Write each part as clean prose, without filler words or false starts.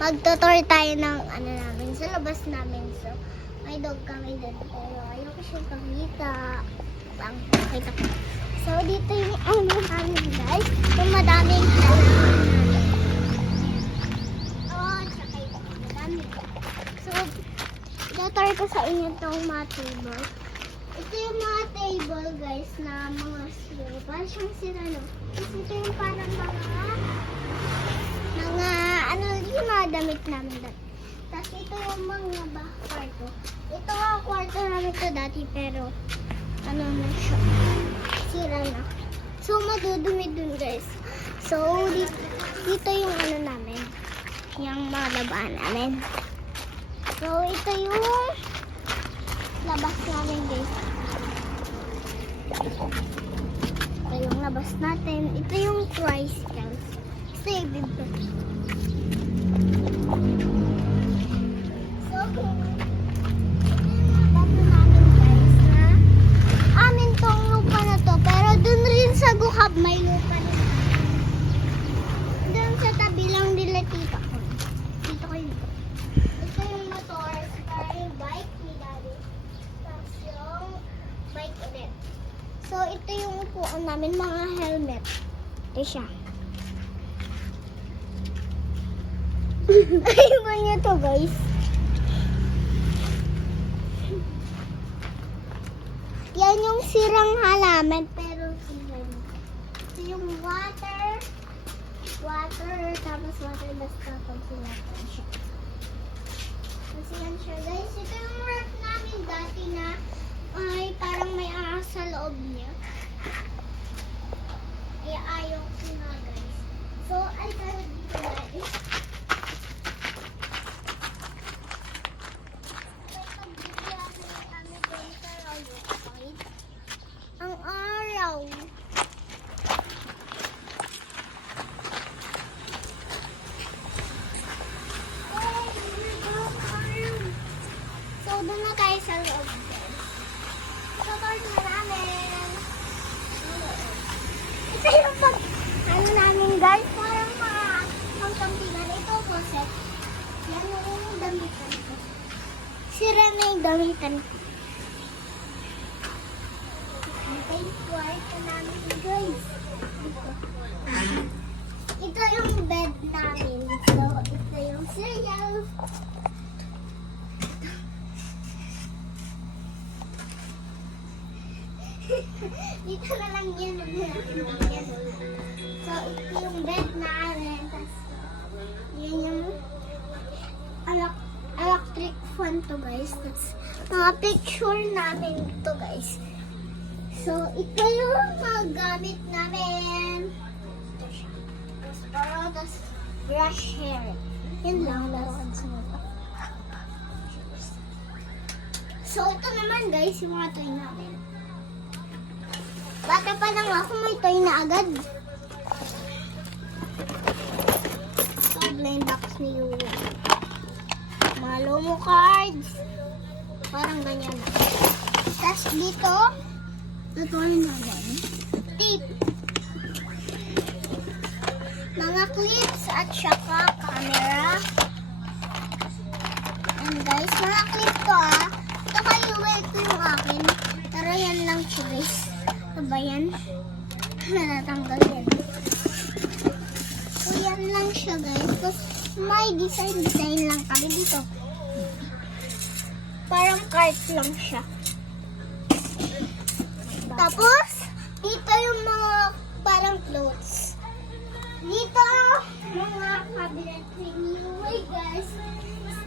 Magtutour tayo ng ano namin, sa labas namin. So, may dog kami din. Pero ayoko siyang pakita. Pakita ko. So, dito yung ano namin guys. Yung madaming halaman namin. Oh, tsaka yung madami. So, tutour ko sa inyo itong mga table. Ito yung mga table guys na mga siro. Parang siyang sira no. Tapos ito yung parang mga ano yung mga damit namin dati. Tapos ito yung mga kwarto. Ito ang kwarto namin to dati pero ano na siya. Sira na. So madudumi dun guys. So dito yung ano namin. Yung mga labaan namin. So ito yung labas namin guys. Ito yung labas natin. Ito yung tricycle. Save it. So, ito yung labas namin guys na amin tong lupa na to. Pero dun rin sa Guhab may lupa na. Dun sa tabi lang nila tita ko. Dito ko yun. Ito yung motor. Saka yung bike ni daddy. Tapos yung bike ulit. So, ito yung upuan namin, mga helmet. Ito siya. Ayun niya to, guys. Yan yung sirang halaman, pero ito yung water, tapos water basta pag sinatan siya. Kasi yan siya, guys. Ito yung ref namin dati na ay parang may ahas sa loob niya. Kaya ayaw ko na guys. So, ay tayo dito guys. Ang araw. So, doon na tayo sa loob. Support na namin. Ito yung ano namin guys, parang mga pangkampinan. Ito po set. Yan yung damitan ko. Sira na yung damitan ko. Ito yung kwarto namin guys. Ito yung bed namin. So, ito yung cereal. Dito na lang yan. So, ito yung bed namin. Tapos, yan yung electric fan to guys. That's mga picture namin to guys. So, ito yung mga gamit namin. Tapos, brush hair. Yan lang. So, ito naman guys, yung mga toy namin. Bata pa lang ako, may toy na agad. So, blind box ni Yuya. Mga Lomo cards. Parang ganyan. Tapos dito, ito yung naman. Tape. Mga clips at saka camera. And guys, mga clip to ah. Ito kayo, ito yung akin. Pero yan lang siya guys. Ito ba yan? Natanggal yan. So yan lang siya guys. Tapos may design lang kami dito. Parang cart lang siya. Tapos, dito yung mga parang clothes. Dito, mga cabinet anyway guys.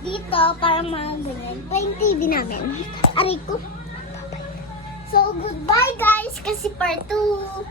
Dito, parang mga ganyan. Pa yung TV namin. Aray ko. So, goodbye guys, kasi part 2.